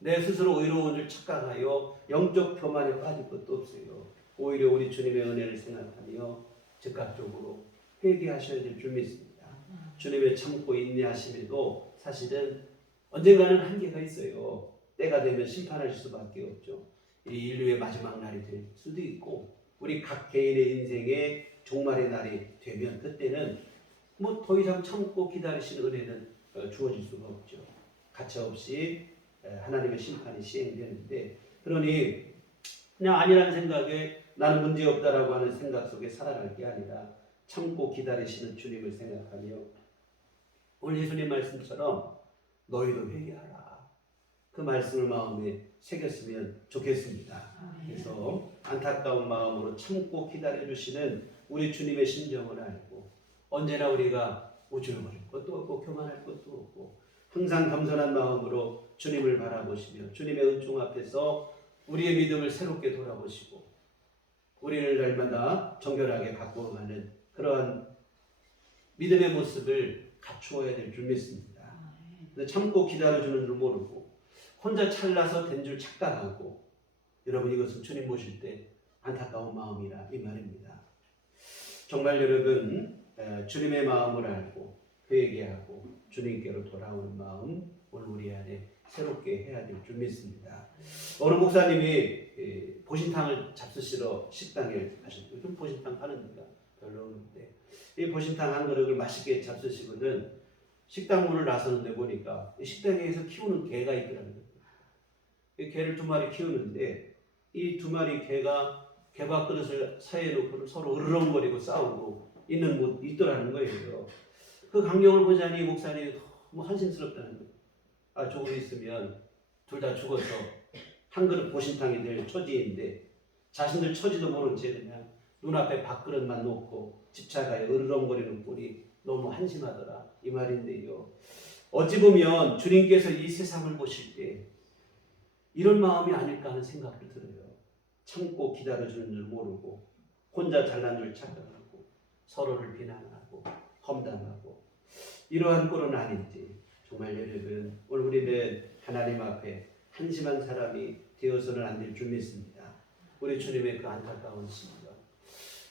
내 스스로 의로운 줄 착각하여 영적 교만에 빠질 것도 없어요. 오히려 우리 주님의 은혜를 생각하며 즉각적으로 회개하셔야 될 줄 믿습니다. 주님의 참고 인내하심에도 사실은 언젠가는 한계가 있어요. 때가 되면 심판할 수밖에 없죠. 이 인류의 마지막 날이 될 수도 있고 우리 각 개인의 인생의 종말의 날이 되면 그때는 뭐 더 이상 참고 기다리신 은혜는 주어질 수가 없죠. 가차없이 하나님의 심판이 시행되는데 그러니 그냥 아니라는 생각에 나는 문제없다라고 하는 생각 속에 살아갈 게 아니라 참고 기다리시는 주님을 생각하며 오늘 예수님 말씀처럼 너희도 회개하라. 그 말씀을 마음에 새겼으면 좋겠습니다. 그래서 안타까운 마음으로 참고 기다려주시는 우리 주님의 심정을 알고 언제나 우리가 우쭐거릴 것도 없고 교만할 것도 없고 항상 겸손한 마음으로 주님을 바라보시며 주님의 은총 앞에서 우리의 믿음을 새롭게 돌아보시고 우리를 날마다 정결하게 바꾸어가는 그러한 믿음의 모습을 갖추어야 될 줄 믿습니다. 참고 기다려주는 줄 모르고 혼자 찰나서 된 줄 착각하고 여러분 이것은 주님 모실 때 안타까운 마음이라 이 말입니다. 정말 여러분 주님의 마음을 알고 회개하고 주님께로 돌아오는 마음 오늘 우리 안에 새롭게 해야 될 줄 믿습니다. 어느 목사님이 보신탕을 잡수시러 식당에 가셨고 요즘 보신탕 파는 데가 별로 없는데 이 보신탕 한 그릇을 맛있게 잡수시고는 식당 문을 나서는데 보니까 식당에서 키우는 개가 있더라고요. 이 개를 2마리 키우는데 이 2마리 개가 개밥그릇을 사이에 놓고 서로 으르렁거리고 싸우고 있더라는 거예요. 그 광경을 보자니 목사님이 너무 한심스럽다는 거예요. 조금 있으면 둘 다 죽어서 한 그릇 보신탕이 될 처지인데 자신들 처지도 모른 채 그냥 눈앞에 밥그릇만 놓고 집차가에 으르렁거리는 꼴이 너무 한심하더라 이 말인데요. 어찌 보면 주님께서 이 세상을 보실 때 이런 마음이 아닐까 하는 생각도 들어요. 참고 기다려주는 줄 모르고 혼자 잘난 줄 착각하고 서로를 비난하고 험담하고 이러한 꼴은 아닌지 정말 여러분 오늘 우리는 하나님 앞에 한심한 사람이 되어서는 안 될 줄 믿습니다. 우리 주님의 그 안타까운 심정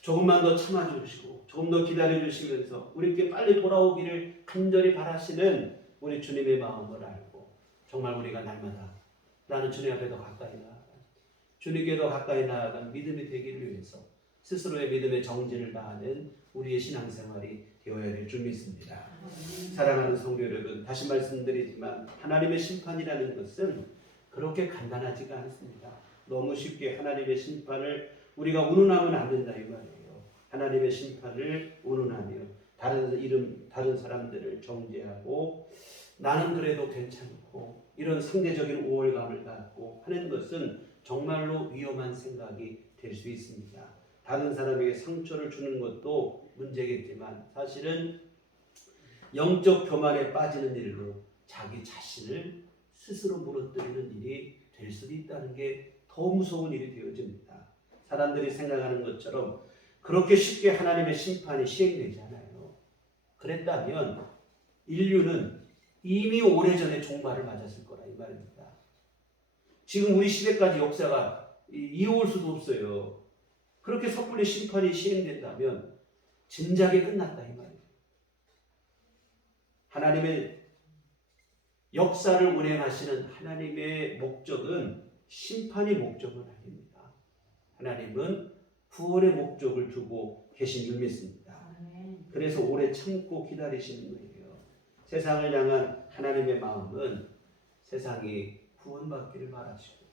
조금만 더 참아주시고 조금 더 기다려주시면서 우리께 빨리 돌아오기를 간절히 바라시는 우리 주님의 마음을 알고 정말 우리가 날마다 나는 주님 앞에 더 가까이 나아가 주님께 더 가까이 나아간 믿음이 되기를 위해서 스스로의 믿음의 정진을 다하는 우리의 신앙생활이 되어야 될 줄 믿습니다. 사랑하는 성도 여러분 다시 말씀드리지만 하나님의 심판이라는 것은 그렇게 간단하지가 않습니다. 너무 쉽게 하나님의 심판을 우리가 운운하면 안 된다 이 말이에요. 하나님의 심판을 운운하며 다른 사람들을 정죄하고 나는 그래도 괜찮고 이런 상대적인 우월감을 갖고 하는 것은 정말로 위험한 생각이 될 수 있습니다. 다른 사람에게 상처를 주는 것도 문제겠지만 사실은 영적 교만에 빠지는 일로 자기 자신을 스스로 무너뜨리는 일이 될 수도 있다는 게 더 무서운 일이 되어집니다. 사람들이 생각하는 것처럼 그렇게 쉽게 하나님의 심판이 시행되지 않아요. 그랬다면 인류는 이미 오래전에 종말을 맞았을 거라 이 말입니다. 지금 우리 시대까지 역사가 이어올 수도 없어요. 그렇게 섣불리 심판이 시행된다면 진작에 끝났다 이 말이에요. 하나님의 역사를 운행하시는 하나님의 목적은 심판이 목적은 아닙니다. 하나님은 구원의 목적을 두고 계신 줄 믿습니다. 그래서 오래 참고 기다리시는 거예요. 세상을 향한 하나님의 마음은 세상이 구원받기를 바라시고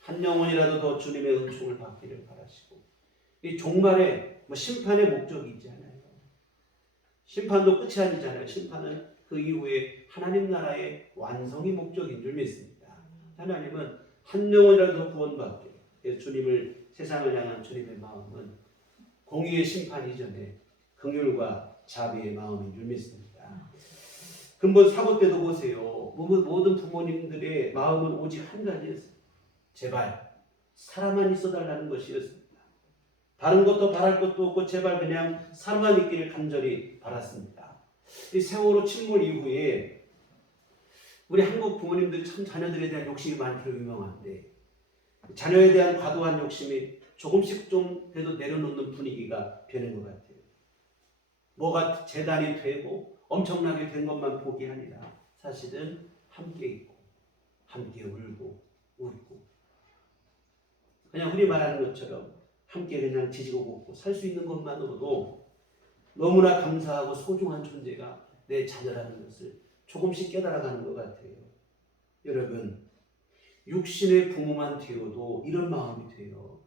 한 영혼이라도 더 주님의 은총을 받기를 바라시고 이 종말에 심판의 목적이 있지 않아요. 심판도 끝이 아니잖아요. 심판은 그 이후에 하나님 나라의 완성이 목적인 줄 믿습니다. 하나님은 한 영혼이라도 구원받게 그래서 주님을 세상을 향한 주님의 마음은 공의의 심판 이전에 긍휼과 자비의 마음인 줄 믿습니다. 근본 사고 때도 보세요. 모든 부모님들의 마음은 오직 한 가지였어요. 제발 살아만 있어달라는 것이었습니다. 다른 것도 바랄 것도 없고 제발 그냥 살아만 있기를 간절히 바랐습니다. 이 세월호 침몰 이후에 우리 한국 부모님들 참 자녀들에 대한 욕심이 많기로 유명한데 자녀에 대한 과도한 욕심이 조금씩 좀 그래도 내려놓는 분위기가 변한 것 같아요. 뭐가 재단이 되고 엄청나게 된 것만 보기 아니라 사실은 함께 있고 함께 울고 웃고 그냥 우리 말하는 것처럼 함께 그냥 지지고 볶고 살 수 있는 것만으로도 너무나 감사하고 소중한 존재가 내 자녀라는 것을 조금씩 깨달아가는 것 같아요. 여러분, 육신의 부모만 되어도 이런 마음이 돼요.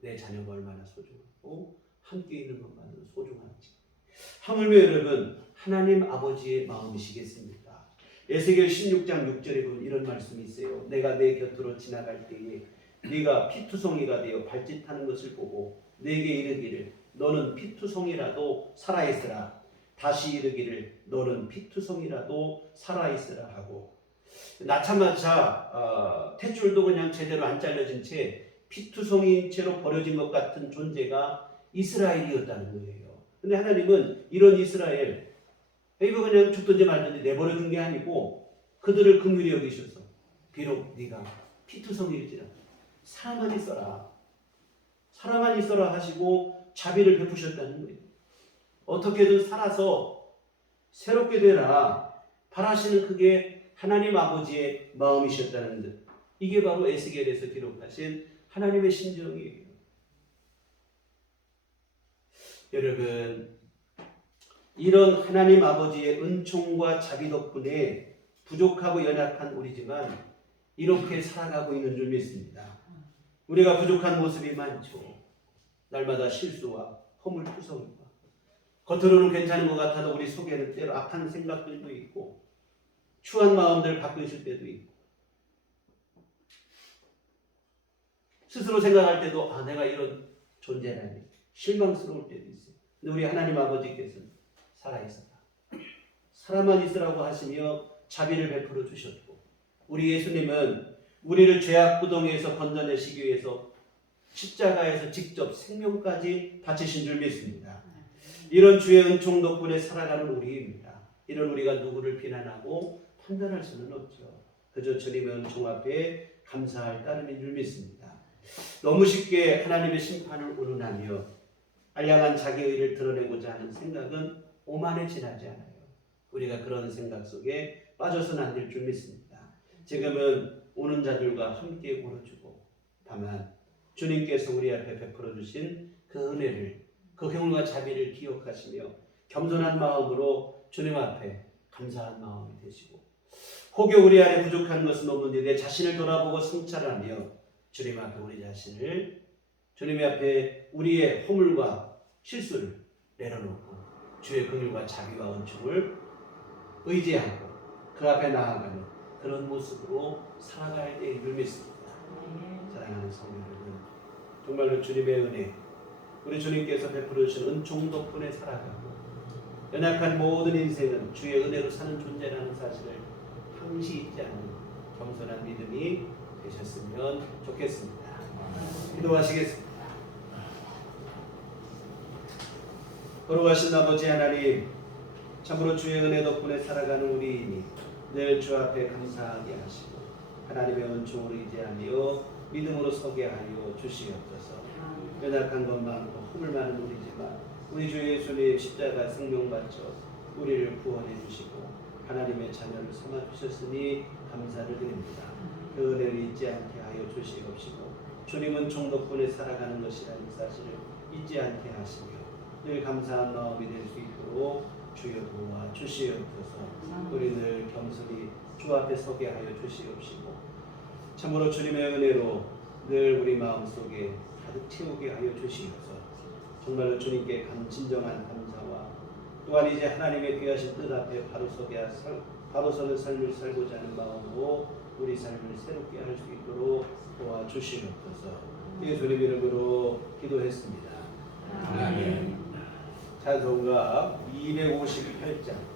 내 자녀가 얼마나 소중하고 함께 있는 것만으로 소중한지. 하물며 여러분, 하나님 아버지의 마음이시겠습니까? 에스겔 16장 6절에 보면 이런 말씀이 있어요. 내가 내 곁으로 지나갈 때에 네가 피투성이가 되어 발짓하는 것을 보고 내게 이르기를 너는 피투성이라도 살아있으라. 다시 이르기를 너는 피투성이라도 살아있으라 하고 낳자마자 탯줄도 그냥 제대로 안 잘려진 채 피투성인 채로 버려진 것 같은 존재가 이스라엘이었다는 거예요. 근데 하나님은 이런 이스라엘 이거 그냥 죽든지 말든지 내버려 둔 게 아니고 그들을 긍휼히 여기셔서 비록 네가 피투성일지라 사랑만 있어라. 사랑만 있어라 하시고 자비를 베푸셨다는 거예요. 어떻게든 살아서 새롭게 되라 바라시는 그게 하나님 아버지의 마음이셨다는 듯. 이게 바로 에스겔에서 기록하신 하나님의 심정이에요. 여러분, 이런 하나님 아버지의 은총과 자비 덕분에 부족하고 연약한 우리지만 이렇게 살아가고 있는 줄 믿습니다. 우리가 부족한 모습이 많죠. 날마다 실수와 허물투성이와 겉으로는 괜찮은 것 같아도 우리 속에는 때로 악한 생각들도 있고 추한 마음들 갖고 있을 때도 있고 스스로 생각할 때도 내가 이런 존재라니 실망스러울 때도 있어요. 근데 우리 하나님 아버지께서는 살아있어라. 살아만 있으라고 하시며 자비를 베풀어 주셨고 우리 예수님은 우리를 죄악 구덩이에서 건져내시기 위해서 십자가에서 직접 생명까지 바치신 줄 믿습니다. 이런 주의 은총 덕분에 살아가는 우리입니다. 이런 우리가 누구를 비난하고 판단할 수는 없죠. 그저 주님의 은총 앞에 감사할 따름인 줄 믿습니다. 너무 쉽게 하나님의 심판을 운운하며 알량한 자기 의를 드러내고자 하는 생각은 오만에 지나지 않아요. 우리가 그런 생각 속에 빠져서는 안 될 줄 믿습니다. 지금은 오는 자들과 함께 울어주고 다만 주님께서 우리 앞에 베풀어 주신 그 은혜를 그 긍휼과 자비를 기억하시며 겸손한 마음으로 주님 앞에 감사한 마음이 되시고 혹여 우리 안에 부족한 것은 없는지 내 자신을 돌아보고 성찰하며 주님 앞에 우리 자신을 주님 앞에 우리의 허물과 실수를 내려놓고 주의 긍휼과 자비와 은총을 의지하고 그 앞에 나아가는 그런 모습으로 살아갈 때인 줄 믿습니다. 사랑하는 성도 여러분, 정말로 주님의 은혜, 우리 주님께서 베풀어 주신 은총 덕분에 살아가고 연약한 모든 인생은 주의 은혜로 사는 존재라는 사실을 항시 잊지 않는 겸손한 믿음이 되셨으면 좋겠습니다. 기도하시겠습니다. 거룩하신 아버지 하나님, 참으로 주의 은혜 덕분에 살아가는 우리이니 늘 주 앞에 감사하게 하시고 하나님의 은총을 의지하며 믿음으로 서게 하여 주시옵소서. 연약한 것 많고 허물 많은 우리지만 우리 주 예수님 십자가 생명 바쳐 우리를 구원해 주시고 하나님의 자녀를 삼아 주셨으니 감사를 드립니다. 그 은혜를 잊지 않게 하여 주시옵시고 주님은 종 덕분에 살아가는 것이라는 사실을 잊지 않게 하시며 늘 감사한 마음이 될 수 있도록 주여 도와 주시옵소서. 우리 늘 겸손히 주 앞에 서게 하여 주시옵시고 참으로 주님의 은혜로 늘 우리 마음속에 가득 채우게 하여 주시옵소서. 정말로 주님께 진정한 감사와 또한 이제 하나님의 귀하신 뜻 앞에 바로 서는 삶을 살고자 하는 마음으로 우리 삶을 새롭게 할 수 있도록 도와주시옵소서. 예수님 이름으로 기도했습니다. 아멘. 찬송가 258장.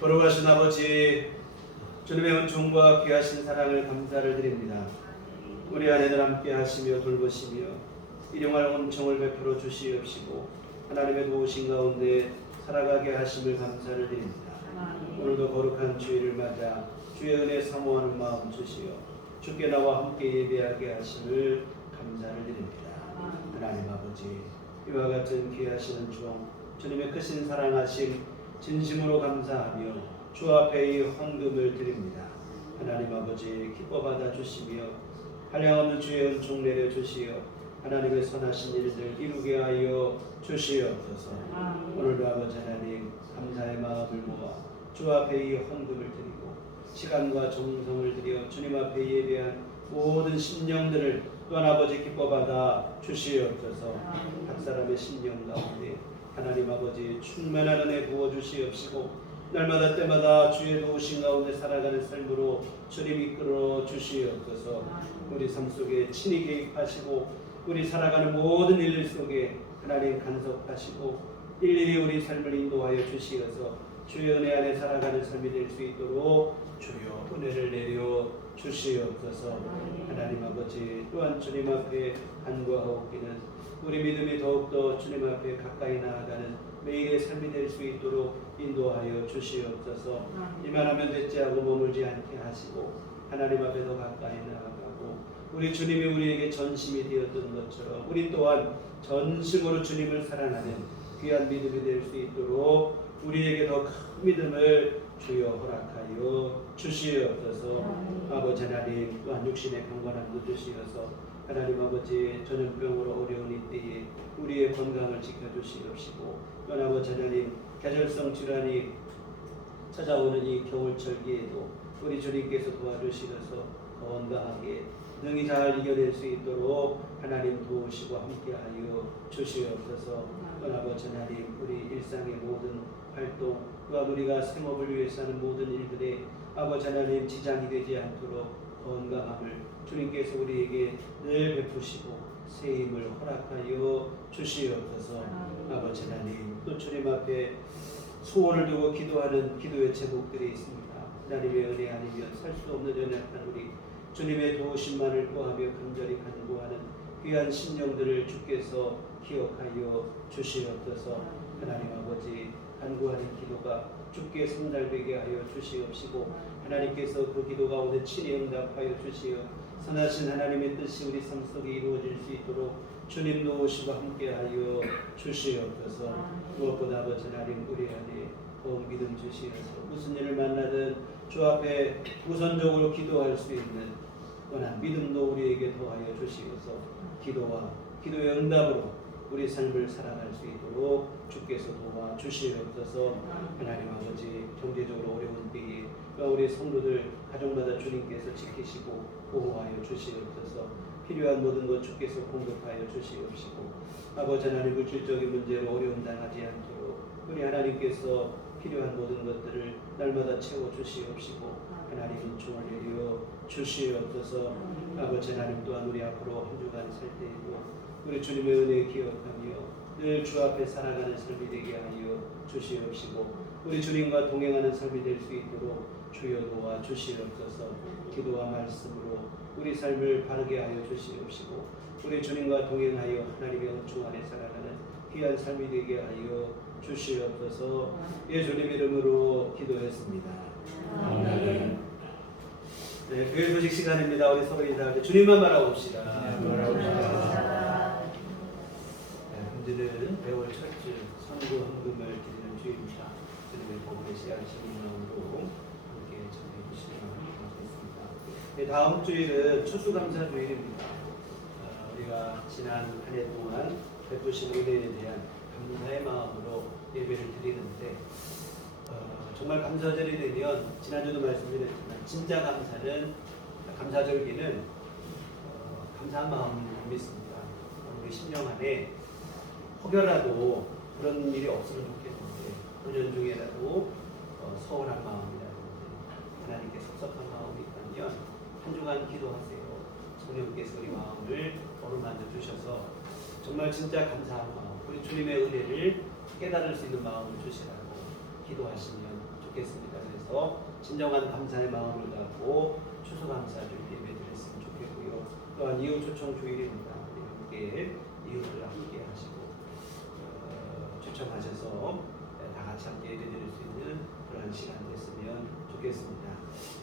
거룩하신 아버지, 주님의 은총과 귀하신 사랑을 감사를 드립니다. 우리 안에들 함께 하시며 돌보시며 일용할 은총을 베풀어 주시옵시고 하나님의 도우신 가운데 살아가게 하심을 감사를 드립니다. 오늘도 거룩한 주일을 맞아 주의 은혜 사모하는 마음 주시어 주께 나와 함께 예배하게 하심을 감사를 드립니다. 하나님 아버지, 이와 같은 귀하시는 주님의 크신 사랑하심 진심으로 감사하며 주 앞에 이 헌금을 드립니다. 하나님 아버지, 기뻐 받아 주시며 한량없는 주의 은총 내려 주시어 하나님의 선하신 일들 이루게 하여 주시옵소서. 오늘도 아버지 하나님 감사의 마음을 모아 주 앞에 이 헌금을 드리고 시간과 정성을 들여 주님 앞에 예배한 모든 심령들을 또한 아버지 기뻐 받아 주시옵소서. 각 사람의 심령 가운데 하나님 아버지 충만한 은혜 부어 주시옵시고 날마다 때마다 주의 도우신 가운데 살아가는 삶으로 주님 이끌어 주시옵소서. 우리 삶 속에 친히 개입하시고 우리 살아가는 모든 일 속에 하나님 간섭하시고 일일이 우리 삶을 인도하여 주시어서 주의 은혜 안에 살아가는 삶이 될 수 있도록 주여 은혜를 내려 주시옵소서. 하나님 아버지, 또한 주님 앞에 간구하옵기는 우리 믿음이 더욱더 주님 앞에 가까이 나아가는 매일의 삶이 될 수 있도록 인도하여 주시옵소서. 이만하면 됐지 하고 머물지 않게 하시고 하나님 앞에 더 가까이 나아가고 우리 주님이 우리에게 전심이 되었던 것처럼 우리 또한 전심으로 주님을 사랑하는 귀한 믿음이 될 수 있도록 우리에게 더 큰 믿음을 주여 허락하여 주시옵소서. 아버지 하나님, 또한 육신의 강건함도 주시어서 하나님 아버지 전염병으로 어려운 이때에 우리의 건강을 지켜주시옵시고 또한 아버지 하나님 계절성 질환이 찾아오는 이 겨울철기에도 우리 주님께서 도와주시어서 건강하게 능히 잘 이겨낼 수 있도록 하나님 도우시고 함께하여 주시옵소서. 또한 아버지 하나님, 우리 일상의 모든 활동 또한 우리가 생업을 위해서 하는 모든 일들에 아버지 하나님 지장이 되지 않도록 건강함을 주님께서 우리에게 늘 베푸시고 새 힘을 허락하여 주시옵소서. 아버지 하나님, 또 주님 앞에 소원을 두고 기도하는 기도의 제목들이 있습니다. 하나님의 은혜 아니면 살 수 없는 연약한 우리 주님의 도우심만을 구하며 간절히 간구하는 귀한 심령들을 주께서 기억하여 주시옵소서. 하나님 아버지, 간구하는 기도가 주께 성달되게 하여 주시옵시고 하나님께서 그 기도 가운데 친히 응답하여 주시어 선하신 하나님의 뜻이 우리 삶 속에 이루어질 수 있도록 주님 도우시고 함께하여 주시옵소서. 무엇보다 아버지 하나님, 우리 안에 더 믿음 주시어서 무슨 일을 만나든 주 앞에 우선적으로 기도할 수 있는 원한 믿음도 우리에게 더하여 주시어서 기도와 기도의 응답으로 우리 삶을 살아갈 수 있도록 주께서 도와 주시옵소서. 하나님 아버지, 경제적으로 어려운 때에 우리 성도들 가정마다 주님께서 지키시고 보호하여 주시옵소서. 필요한 모든 것 주께서 공급하여 주시옵시고 아버지 하나님, 물질적인 문제로 어려움 당하지 않도록 우리 하나님께서 필요한 모든 것들을 날마다 채워 주시옵시고 하나님 은총을 내려 주시옵소서. 아버지 하나님, 또한 우리 앞으로 한 주간 살 때에도 우리 주님의 은혜 기억하며 늘 주 앞에 살아가는 삶이 되게 하여 주시옵시고 우리 주님과 동행하는 삶이 될 수 있도록 주여 도와 주시옵소서. 기도와 말씀으로 우리 삶을 바르게 하여 주시옵시고 우리 주님과 동행하여 하나님의 은총 안에 살아가는 귀한 삶이 되게 하여 주시옵소서. 예수님 이름으로 기도했습니다. 아멘. 네, 교회 소식 시간입니다. 우리 서로 인사할 때 주님만 바라봅시다. 문제는 매월 철주 선구 헌금을 드리는 주입니다. 주님의 복음의 씨앗이신 마음으로 함께 전해 주시면 감사하겠습니다. 네, 다음 주일은 추수감사 주일입니다. 우리가 지난 한 해 동안 베푸신 은혜에 대한 감사의 마음으로 예배를 드리는데 정말 감사절이 되면 지난주도 말씀드렸지만 진짜 감사는 감사절기는 감사한 마음을 믿습니다. 우리 심령 안에 혹여라도 그런 일이 없으면 좋겠는데 은연 중에라도 서운한 마음이라든지 하나님께 섭섭한 마음이 있다면 한 주간 기도하세요. 성령께서 우리 마음을 어루만져 주셔서 정말 진짜 감사한 마음, 우리 주님의 은혜를 깨달을 수 있는 마음을 주시라고 기도하시면 좋겠습니다. 그래서 진정한 감사의 마음을 갖고 추수감사를 예배 드렸으면 좋겠고요. 또한 이웃 초청 주일입니다. 함께 이웃을 함께 하시고 초청하셔서 다 같이 함께 예배 드릴 수 있는 그런 시간 됐으면 좋겠습니다.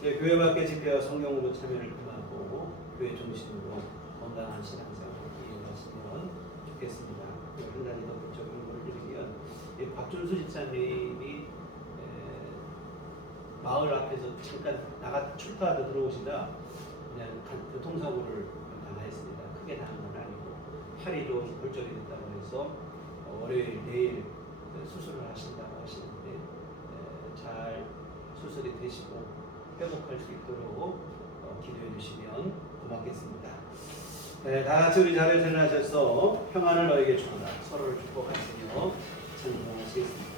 네, 교회 밖의 집회와 성경으로 참여를 금하고 교회 중심으로 건강한 신앙생활을 이어가시면 좋겠습니다. 한 가지 더 부적인 걸 드리면 박준수 집사님이 마을 앞에서 잠깐 출가하다 들어오시다 그냥 교통사고를 당하였습니다. 크게 당한 건 아니고 팔이 좀 골절이 됐다고 해서 월요일 내일 수술을 하신다고 하시는데 잘 수술이 되시고 회복할 수 있도록 기도해 주시면 고맙겠습니다. 다 같이 우리 자리에 일어나셔서 평안을 너에게 주노라 서로를 축복하시며 찬송하시겠습니다.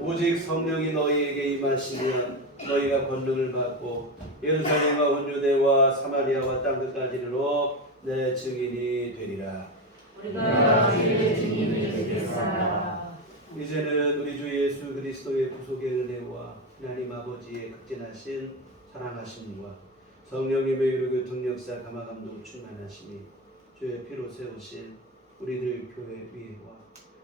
오직 성령이 너희에게 임하시면 너희가 권능을 받고 예루살렘과 온유대와 사마리아와 땅끝까지 이르러 내 증인이 되리라. 우리가 주의 증인이 되겠사라. 이제는 우리 주 예수 그리스도의 구속의 은혜와 하나님 아버지의 극진하신 사랑하심과 성령님의 유로교 통역사 감화감동 충만하심이 주의 피로 세우신 우리들 교회 위에와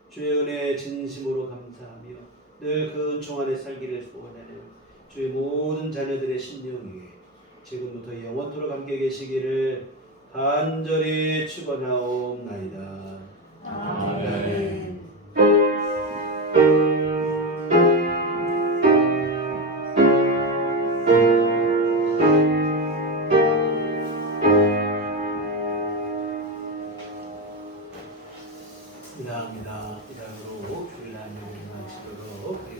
주의 은혜에 진심으로 감사하며 늘 그 은총 안에 살기를 소원하는 주의 모든 자녀들의 심령 위에 지금부터 영원토록 함께 계시기를 간절히 축원하옵나이다. 아멘. 감사합니다. 이상으로 주일 안녕을 마치도록 하겠습니다.